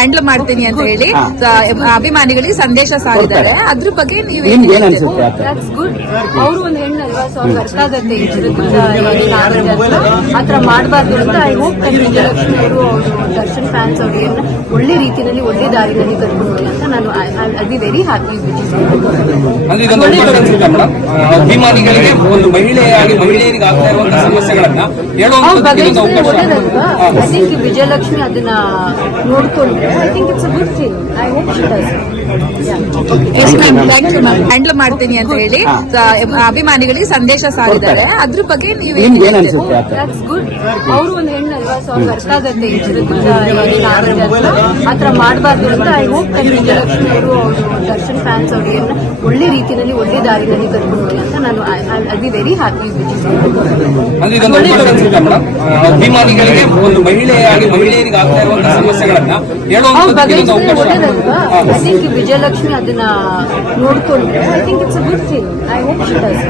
Handle ಮಾಡ್ತೀನಿ ಅಂತ ಹೇಳಿ ಅಭಿಮಾನಿಗಳಿಗೆ ಸಂದೇಶ ಸಾರಿದ್ದಾರೆ. ಅದ್ರ ಬಗ್ಗೆ ನೀವು ದಟ್ಸ್ ಗುಡ್. ಅವರು ಒಂದು ಹೆಣ್ಣಲ್ವಾ, ಸೊ ಅವ್ರಿಗೆ ಅರ್ಥ ಆಗತ್ತೆ ಆತರ ಮಾಡಬಾರ್ದು ಅಂತ. ಐ ಹೋಪ್ ವಿಜಯಲಕ್ಷ್ಮಿ ಅವರು ದರ್ಶನ್ ಫ್ಯಾನ್ಸ್ ಅವ್ರಿಗೆ ಒಳ್ಳೆ ರೀತಿಯಲ್ಲಿ ಒಳ್ಳೆ ದಾರಿನಲ್ಲಿ ಕರ್ಕೊಂಡು ಹೋಗಿ ಅಂತ ನಾನು ಐ ಬಿ ವೆರಿ ಹ್ಯಾಪಿ. ಅಭಿಮಾನಿಗಳಿಗೆ ಒಂದು ಮಹಿಳೆಯರಿಗೆ ಆಗ್ತಾ ಇರುವಂತಹ ಸಮಸ್ಯೆಗಳನ್ನ ಒಳ್ಳೇದಲ್ವಾ. ಐ ಥಿಂಕ್ ವಿಜಯಲಕ್ಷ್ಮಿ ಅದನ್ನ ನೋಡ್ಕೊಂಡ್ರೆ I think it's a good thing. I hope she does. Handle ಮಾಡ್ತೀನಿ ಅಂತ ಹೇಳಿ ಅಭಿಮಾನಿಗಳಿಗೆ ಸಂದೇಶ ಸಾರಿದ್ದಾರೆ. ಅದ್ರ ಬಗ್ಗೆ ನೀವು ದಟ್ಸ್ ಗುಡ್. ಅವರು ಒಂದು ಹೆಣ್ಣಲ್ವಾ, ಸೊ ಅವ್ರಿಗೆ ಅರ್ಥ ಆಗತ್ತೆ ಆತರ ಮಾಡಬಾರ್ದು ಅಂತ. ಐ ಹೋಪ್ ವಿಜಯಲಕ್ಷ್ಮಿ ಅವರು ದರ್ಶನ್ ಫ್ಯಾನ್ಸ್ ಅವ್ರಿಗೆ ಒಳ್ಳೆ ರೀತಿಯಲ್ಲಿ ಒಳ್ಳೆ ದಾರಿನಲ್ಲಿ ಕರ್ಕೊಂಡು ಹೋಗಿ ಅಂತ ನಾನು ಐ ಬಿ ವೆರಿ ಹ್ಯಾಪಿ. ಅಭಿಮಾನಿಗಳಿಗೆ ಒಂದು ಮಹಿಳೆಯರಿಗೆ ಆಗ್ತಾ ಇರುವಂತಹ ಸಮಸ್ಯೆಗಳನ್ನ ಒಳ್ಳೇದಲ್ವಾ. ಐ ಥಿಂಕ್ ವಿಜಯಲಕ್ಷ್ಮಿ ಅದನ್ನ ನೋಡ್ಕೊಂಡ್ರೆ I think it's a good thing. I hope she does.